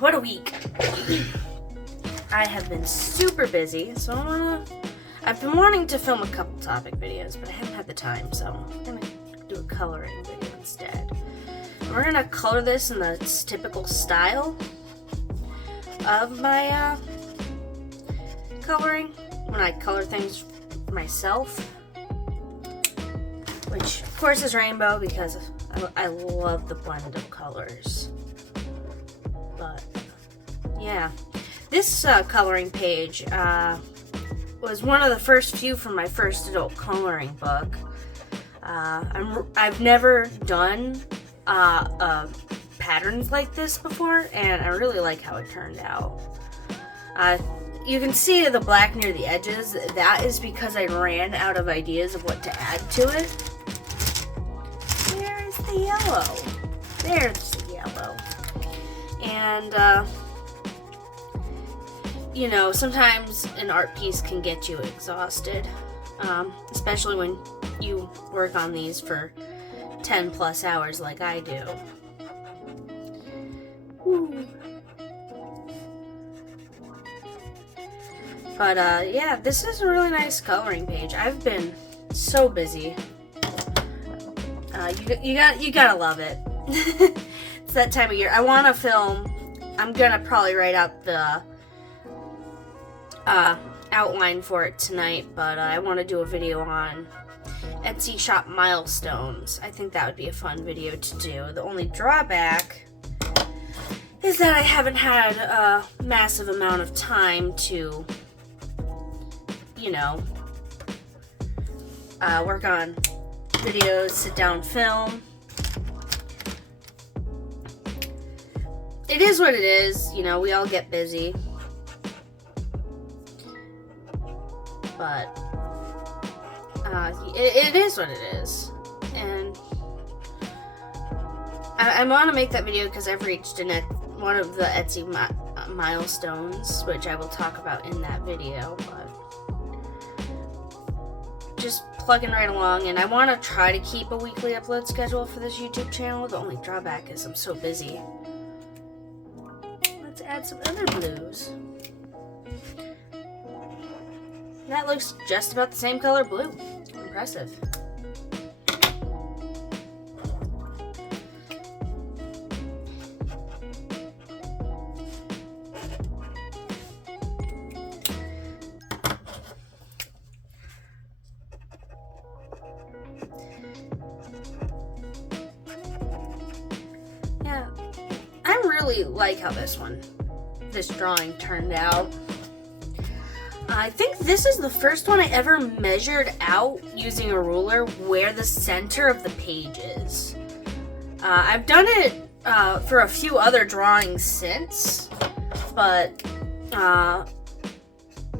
what a week. I have been super busy, so I've been wanting to film a couple topic videos, but I haven't had the time, so I'm gonna do a coloring video instead. And we're gonna color this in the typical style of my coloring when I color things myself, which of course is rainbow because I love the blend of colors. But yeah, this coloring page was one of the first few from my first adult coloring book. I've never done patterns like this before, and I really like how it turned out. You can see the black near the edges. That is because I ran out of ideas of what to add to it. Where's the yellow? There's the yellow. And you know, sometimes an art piece can get you exhausted, especially when you work on these for 10 plus hours like I do. Woo. But yeah, this is a really nice coloring page. I've been so busy. You gotta love it. It's that time of year. I want to film. I'm gonna probably write out the outline for it tonight, but I want to do a video on Etsy shop milestones. I think that would be a fun video to do. The only drawback is that I haven't had a massive amount of time to, you know, work on videos, sit down, film. It is what it is, you know, we all get busy. But it is what it is. And I want to make that video because I've reached one of the Etsy milestones, which I will talk about in that video. But just plugging right along, and I want to try to keep a weekly upload schedule for this YouTube channel. The only drawback is I'm so busy. Let's add some other blues. That looks just about the same color blue. Impressive. Yeah, I really like how this drawing turned out. I think this is the first one I ever measured out using a ruler where the center of the page is. I've done it for a few other drawings since, but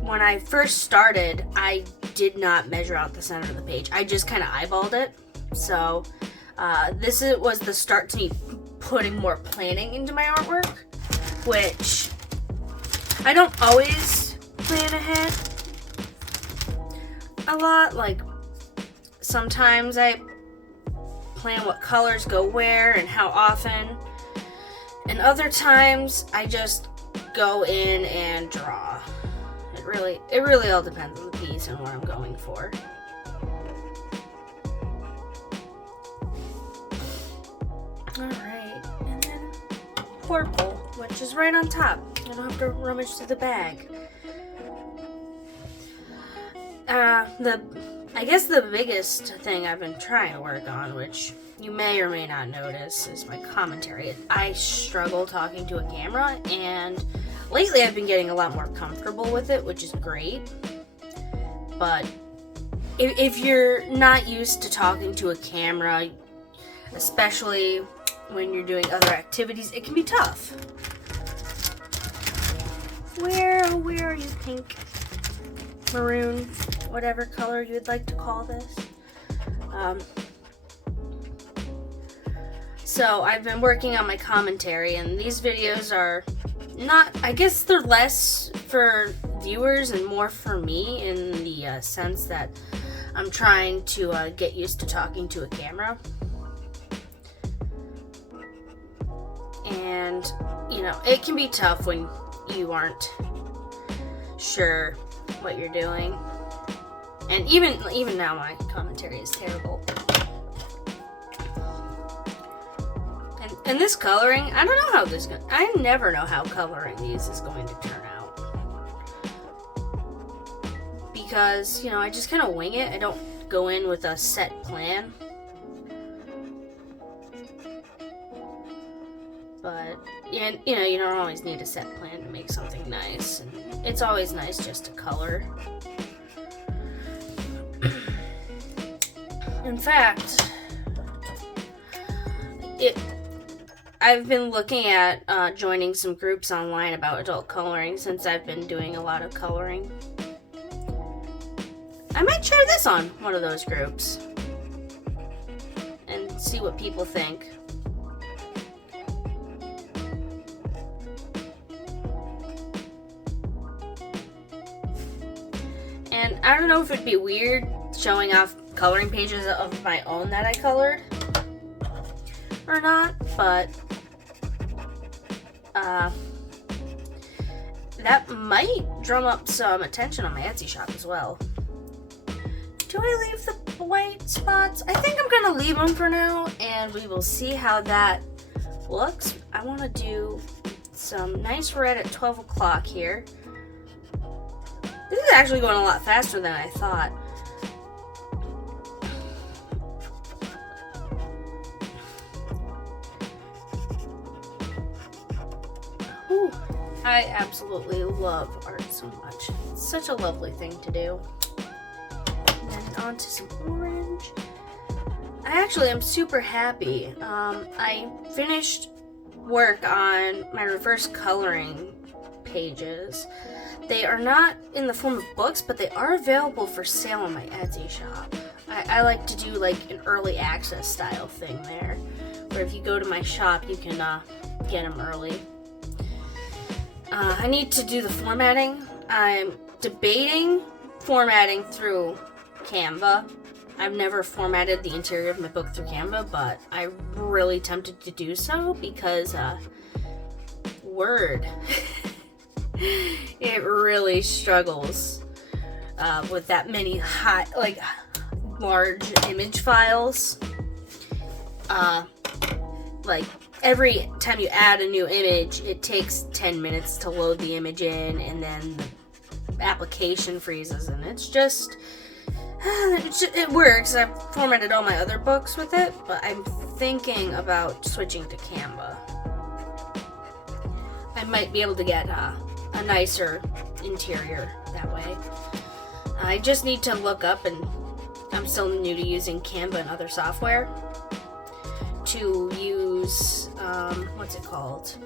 when I first started, I did not measure out the center of the page. I just kind of eyeballed it. So this was the start to me putting more planning into my artwork, which I don't always plan ahead a lot. Like, sometimes I plan what colors go where and how often, and other times I just go in and draw. It really all depends on the piece and what I'm going for. Alright, and then purple, which is right on top. I don't have to rummage through the bag. I guess the biggest thing I've been trying to work on, which you may or may not notice, is my commentary. I struggle talking to a camera, and lately I've been getting a lot more comfortable with it, which is great. But if you're not used to talking to a camera, especially when you're doing other activities, it can be tough. Where are you, pink? Maroon, whatever color you would like to call this. So I've been working on my commentary, and these videos are not, I guess they're less for viewers and more for me, in the sense that I'm trying to get used to talking to a camera. And, you know, it can be tough when you aren't sure what you're doing. And even now my commentary is terrible. And this coloring, I don't know how this is I never know how coloring these is going to turn out. Because, you know, I just kind of wing it. I don't go in with a set plan. But, you know, you don't always need a set plan to make something nice. And it's always nice just to color. In fact, I've been looking at joining some groups online about adult coloring since I've been doing a lot of coloring. I might share this on one of those groups and see what people think. And I don't know if it'd be weird showing off coloring pages of my own that I colored or not, but that might drum up some attention on my Etsy shop as well. Do I leave the white spots? I think I'm gonna leave them for now, and we will see how that looks. I want to do some nice red at 12 o'clock here. This is actually going a lot faster than I thought. Whew. I absolutely love art so much. It's such a lovely thing to do. And then on to some orange. I actually am super happy. I finished work on my reverse coloring pages. They are not in the form of books, but they are available for sale on my Etsy shop. I like to do like an early access style thing there, where if you go to my shop, you can get them early. I need to do the formatting. I'm debating formatting through Canva. I've never formatted the interior of my book through Canva, but I'm really tempted to do so because Word, it really struggles with that many large image files. Like every time you add a new image, it takes 10 minutes to load the image in, and then the application freezes, and it's just it works. I've formatted all my other books with it, but I'm thinking about switching to Canva. I might be able to get a nicer interior that way. I just need to look up, and I'm still new to using Canva and other software, to use, what's it called?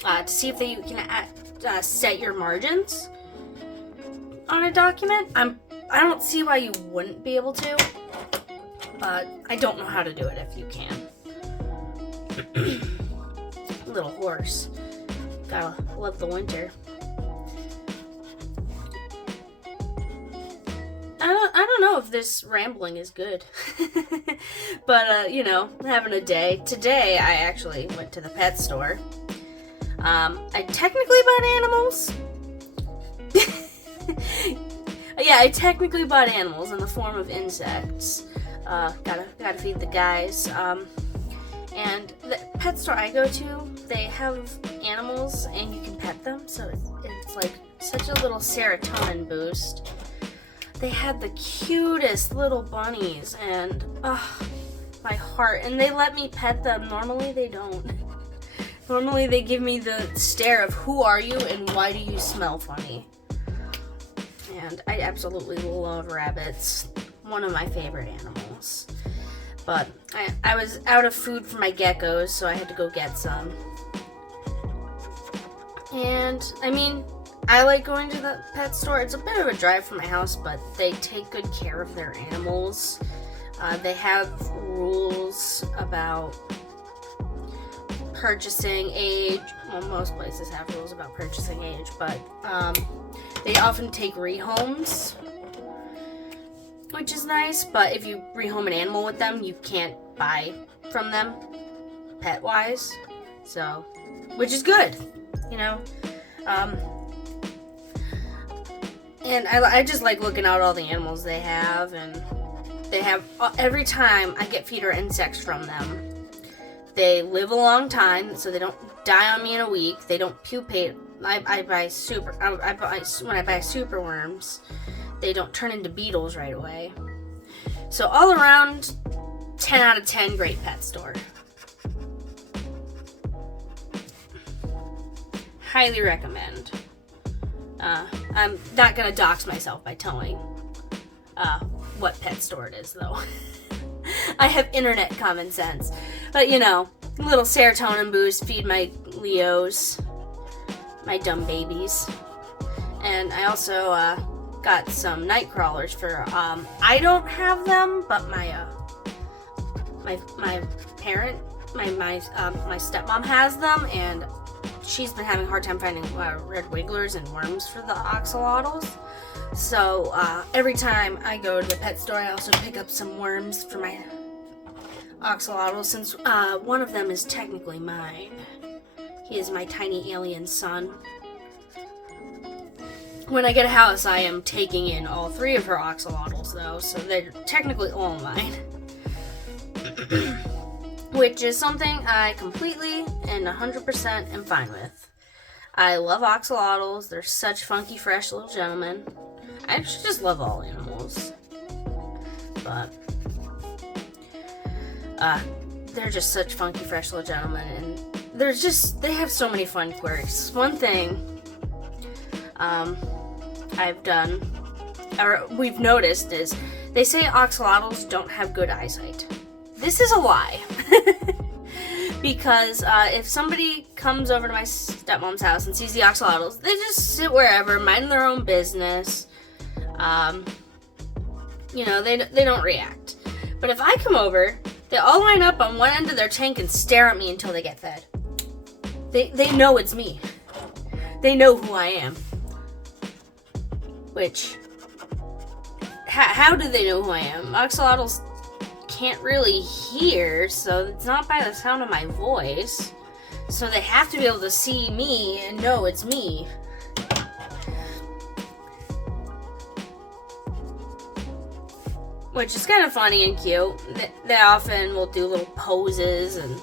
To see if you can set your margins on a document. I don't see why you wouldn't be able to, but I don't know how to do it if you can. Little horse. Gotta love the winter. I don't know if this rambling is good. But, you know, having a day. Today, I actually went to the pet store. I technically bought animals. Yeah, I technically bought animals in the form of insects. Gotta feed the guys. And the pet store I go to, they have animals and you can pet them, so it's like such a little serotonin boost. They had the cutest little bunnies, and my heart. And they let me pet them. Normally they don't. Normally they give me the stare of who are you and why do you smell funny. And I absolutely love rabbits. One of my favorite animals. But I was out of food for my geckos, so I had to go get some. And, I mean, I like going to the pet store. It's a bit of a drive from my house, but they take good care of their animals. They have rules about purchasing age. Well, most places have rules about purchasing age, but they often take rehomes, which is nice. But if you rehome an animal with them, you can't buy from them pet-wise. So, which is good, you know. And I just like looking at all the animals they have, and they have, every time I get feeder insects from them, they live a long time, so they don't die on me in a week. They don't pupate. When I buy super worms, they don't turn into beetles right away. So all around, 10 out of 10, great pet store. Highly recommend. I'm not gonna dox myself by telling what pet store it is, though. I have internet common sense. But, you know, a little serotonin boost, feed my Leos, my dumb babies. And I also got some night crawlers for, I don't have them, but my stepmom has them, and she's been having a hard time finding red wigglers and worms for the axolotls. So every time I go to the pet store, I also pick up some worms for my axolotls, since one of them is technically mine. He is my tiny alien son. When I get a house, I am taking in all 3 of her axolotls, though, so they're technically all mine. Which is something I completely and 100% am fine with. I love axolotls. They're such funky, fresh little gentlemen. I actually just love all animals. But they're just such funky, fresh little gentlemen, and they have so many fun quirks. One thing I've done, or we've noticed, is they say axolotls don't have good eyesight. This is a lie. Because if somebody comes over to my stepmom's house and sees the axolotls, they just sit wherever, mind their own business. You know, they don't react. But if I come over, they all line up on one end of their tank and stare at me until they get fed. They know it's me. They know who I am. Which, how do they know who I am? Axolotls can't really hear, so it's not by the sound of my voice. So they have to be able to see me and know it's me. Which is kind of funny and cute. They often will do little poses and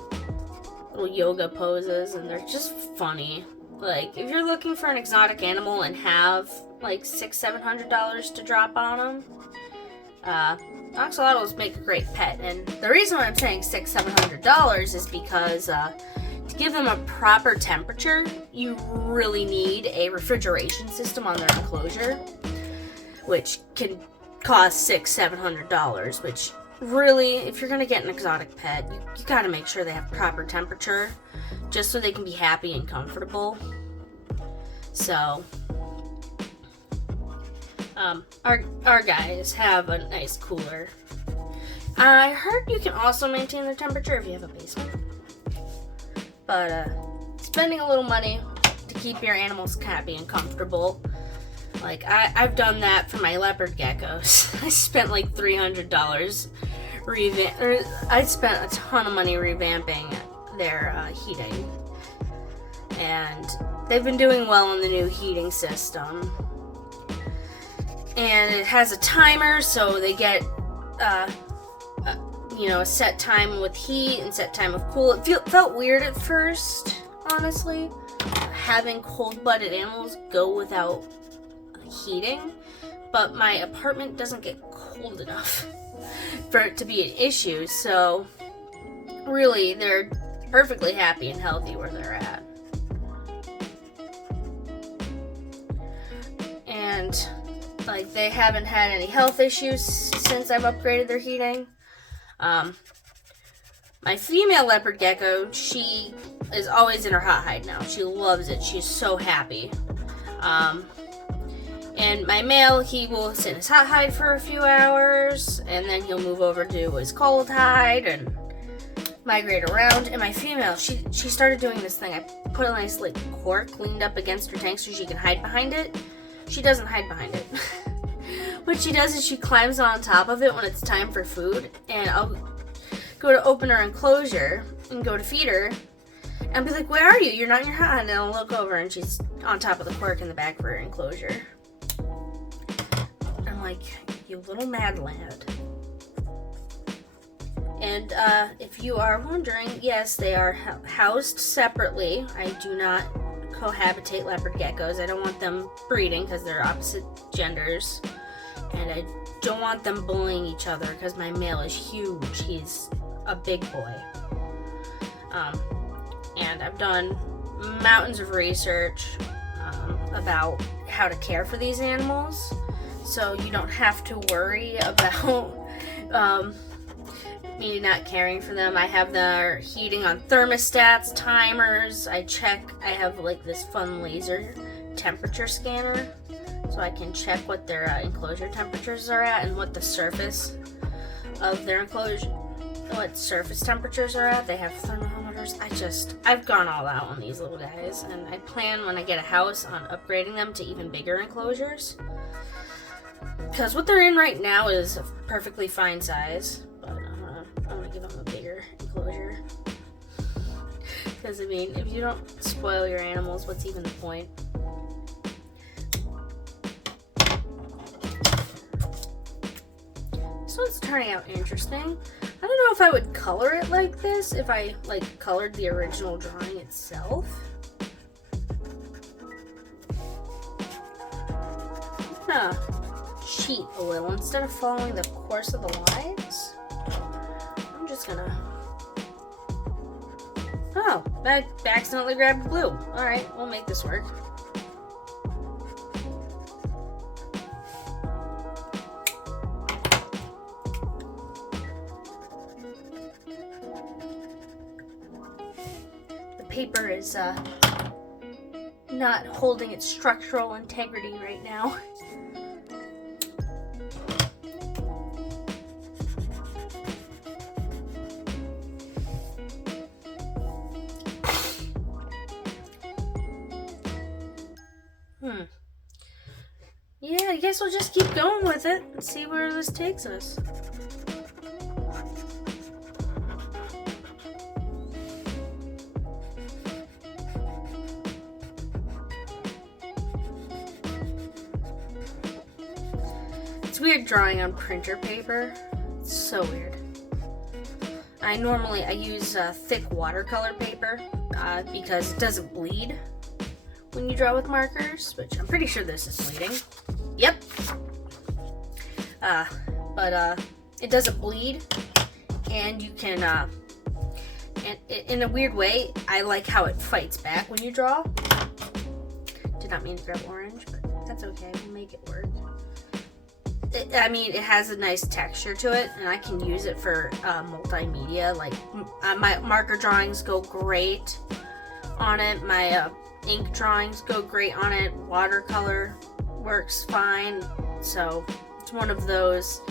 little yoga poses, and they're just funny. Like, if you're looking for an exotic animal and have like $600-700 to drop on them, axolotls make a great pet. And the reason why I'm saying $600-700 is because to give them a proper temperature, you really need a refrigeration system on their enclosure, which can cost $600-700. Which really, if you're gonna get an exotic pet, you gotta make sure they have proper temperature, just so they can be happy and comfortable. So, our guys have a nice cooler. I heard you can also maintain the temperature if you have a basement. But, spending a little money to keep your animals happy and comfortable. Like, I've done that for my leopard geckos. I spent like $300 I spent a ton of money revamping their heating. And they've been doing well in the new heating system. And it has a timer, so they get, a set time with heat and set time with cool. It felt weird at first, honestly, having cold-blooded animals go without heating. But my apartment doesn't get cold enough for it to be an issue, so really, they're perfectly happy and healthy where they're at. And like, they haven't had any health issues since I've upgraded their heating. My female leopard gecko, she is always in her hot hide now. She loves it. She's so happy. And my male, he will sit in his hot hide for a few hours, and then he'll move over to his cold hide and migrate around. And my female, she started doing this thing. I put a nice like cork leaned up against her tank so she can hide behind it. She doesn't hide behind it. What she does is she climbs on top of it when it's time for food, and I'll go to open her enclosure and go to feed her, I'll be like, where are you? You're not in your house. And I'll look over and she's on top of the quirk in the back of her enclosure. I'm like, you little mad lad. And if you are wondering, yes, they are housed separately. I do not cohabitate leopard geckos. I don't want them breeding because they're opposite genders. And I don't want them bullying each other because my male is huge. He's a big boy. And I've done mountains of research about how to care for these animals. So you don't have to worry about me not caring for them. I have their heating on thermostats, timers. I have like this fun laser temperature scanner, so I can check what their enclosure temperatures are at and what the surface of their enclosure, what surface temperatures are at. They have thermometers. I've gone all out on these little guys, and I plan when I get a house on upgrading them to even bigger enclosures. Because what they're in right now is a perfectly fine size, but I'm gonna give them a bigger enclosure. Because I mean, if you don't spoil your animals, what's even the point? This one's turning out interesting. I don't know if I would color it like this if I like colored the original drawing itself. I'm gonna cheat a little. Instead of following the course of the lines, I'm just gonna... Oh, I accidentally grabbed blue. Alright, we'll make this work. The paper is not holding its structural integrity right now. Yeah, I guess we'll just keep going with it and see where this takes us. It's weird drawing on printer paper. It's so weird. I use thick watercolor paper because it doesn't bleed when you draw with markers, which I'm pretty sure this is bleeding. Yep. But it doesn't bleed, and you can, and in a weird way, I like how it fights back when you draw. Did not mean to grab orange, but that's okay. We'll make it work. It has a nice texture to it, and I can use it for multimedia. Like, my marker drawings go great on it. My ink drawings go great on it. Watercolor works fine. So it's one of those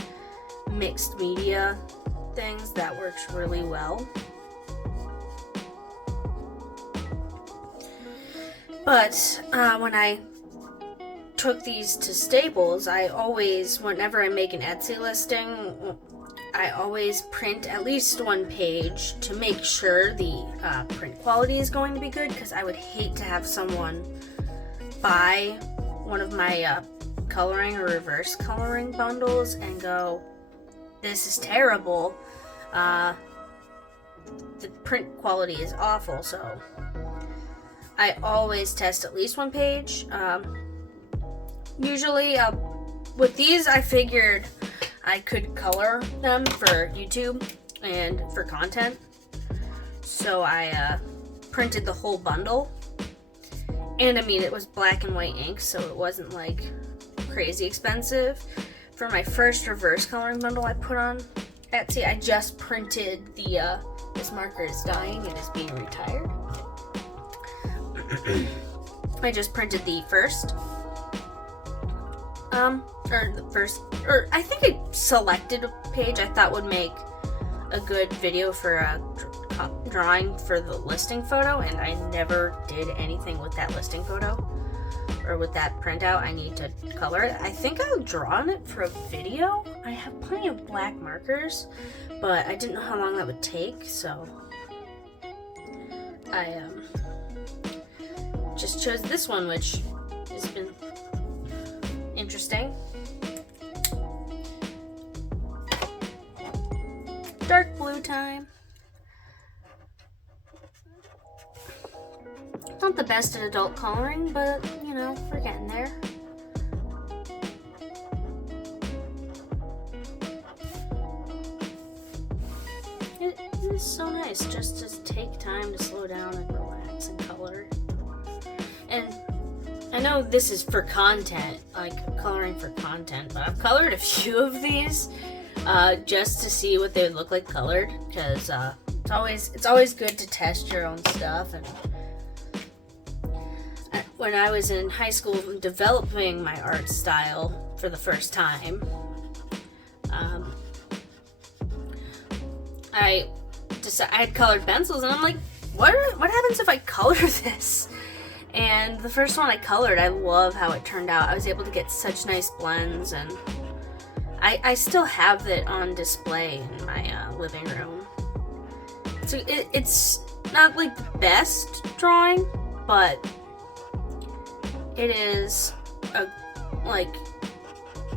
mixed media things that works really well. But when I took these to Staples, whenever I make an Etsy listing, I always print at least one page to make sure the print quality is going to be good, because I would hate to have someone buy one of my coloring or reverse coloring bundles and go, this is terrible. The print quality is awful, so I always test at least one page. Usually, with these, I figured I could color them for YouTube and for content. So I printed the whole bundle. And it was black and white ink, so it wasn't like crazy expensive. For my first reverse coloring bundle I put on Etsy, I just printed the, this marker is dying, it is being retired. I just printed the first. I think I selected a page I thought would make a good video for a drawing for the listing photo, and I never did anything with that listing photo or with that printout. I need to color it. I think I'll draw on it for a video. I have plenty of black markers, but I didn't know how long that would take, so I just chose this one, which has been interesting. Dark blue time. Not the best at adult coloring, but you know, we're getting there. It is so nice just to take time to slow down and relax and color. And I know this is for content, like coloring for content, but I've colored a few of these just to see what they would look like colored, because it's always good to test your own stuff. And when I was in high school developing my art style for the first time, I had colored pencils, and I'm like, what happens if I color this? And the first one I colored, I love how it turned out. I was able to get such nice blends, and I still have it on display in my living room. So it's not like the best drawing, but it is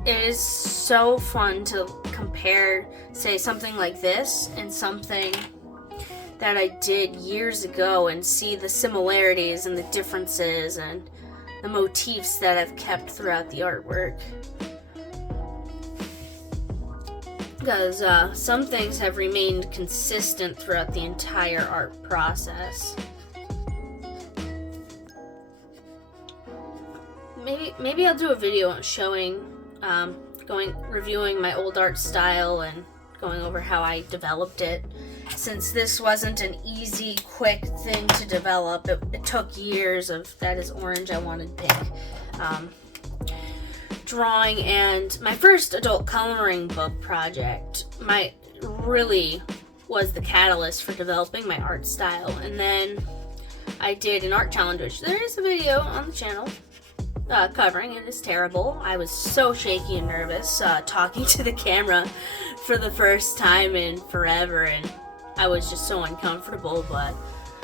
it is so fun to compare, say, something like this and something that I did years ago and see the similarities and the differences and the motifs that I've kept throughout the artwork. Because some things have remained consistent throughout the entire art process. Maybe I'll do a video showing, reviewing my old art style and going over how I developed it. Since this wasn't an easy, quick thing to develop, it took years of that is orange, I wanted pink. Drawing, and my first adult coloring book project really was the catalyst for developing my art style. And then I did an art challenge, which there is a video on the channel covering. It is terrible. I was so shaky and nervous talking to the camera for the first time in forever, and I was just so uncomfortable. But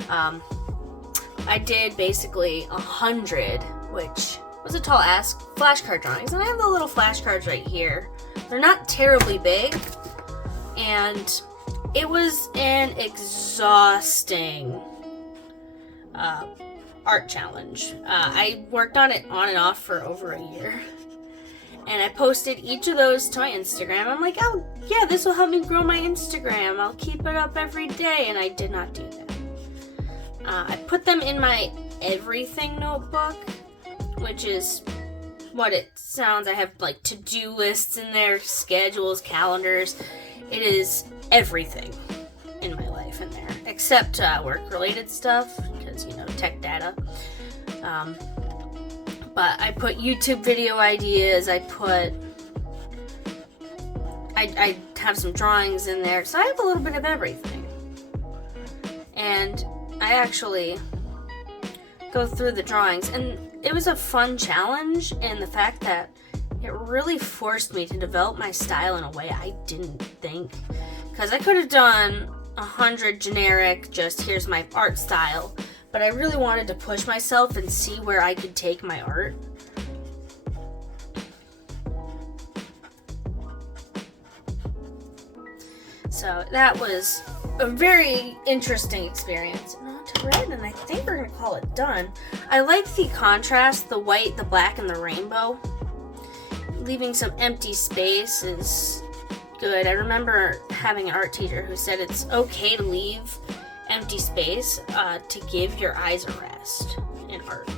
I did basically 100, which was a tall ask, flashcard drawings, and I have the little flashcards right here. They're not terribly big, and it was an exhausting art challenge. I worked on it on and off for over a year, and I posted each of those to my Instagram. I'm like, oh yeah, this will help me grow my Instagram. I'll keep it up every day, and I did not do that. I put them in my everything notebook, which is what it sounds. I have like to-do lists in there, schedules, calendars. It is everything in my life in there, except work-related stuff, because, you know, tech data. But I put YouTube video ideas, I have some drawings in there, so I have a little bit of everything. And I actually go through the drawings, and it was a fun challenge in the fact that it really forced me to develop my style in a way I didn't think. Because I could have done 100 generic, just here's my art style, but I really wanted to push myself and see where I could take my art. So that was a very interesting experience. On to red, and I think we're gonna call it done. I like the contrast, the white, the black, and the rainbow. Leaving some empty space is good. I remember having an art teacher who said it's okay to leave empty space to give your eyes a rest in art.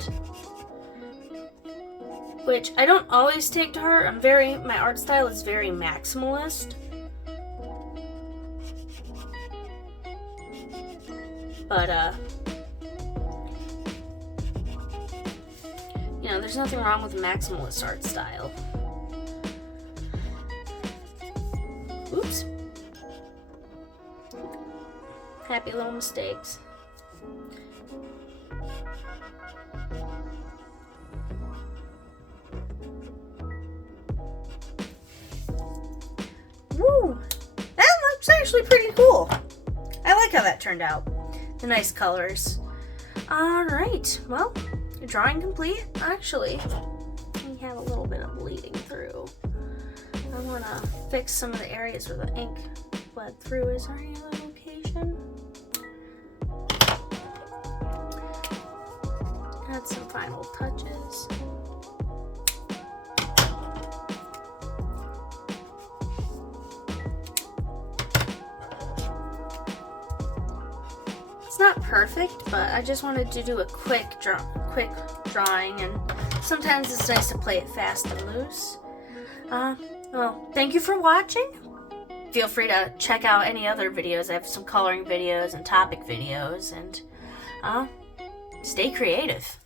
Which I don't always take to heart. My art style is very maximalist. But, you know, there's nothing wrong with a maximalist art style. Oops. Happy little mistakes. Woo! That looks actually pretty cool. I like how that turned out. the nice colors. Alright, well, drawing complete. Actually, we have a little bit of bleeding through. I want to fix some of the areas where the ink bled through. Is there any other location? Add some final touches. It's not perfect, but I just wanted to do a quick drawing, and sometimes it's nice to play it fast and loose. Well, thank you for watching. Feel free to check out any other videos. I have some coloring videos and topic videos, and stay creative.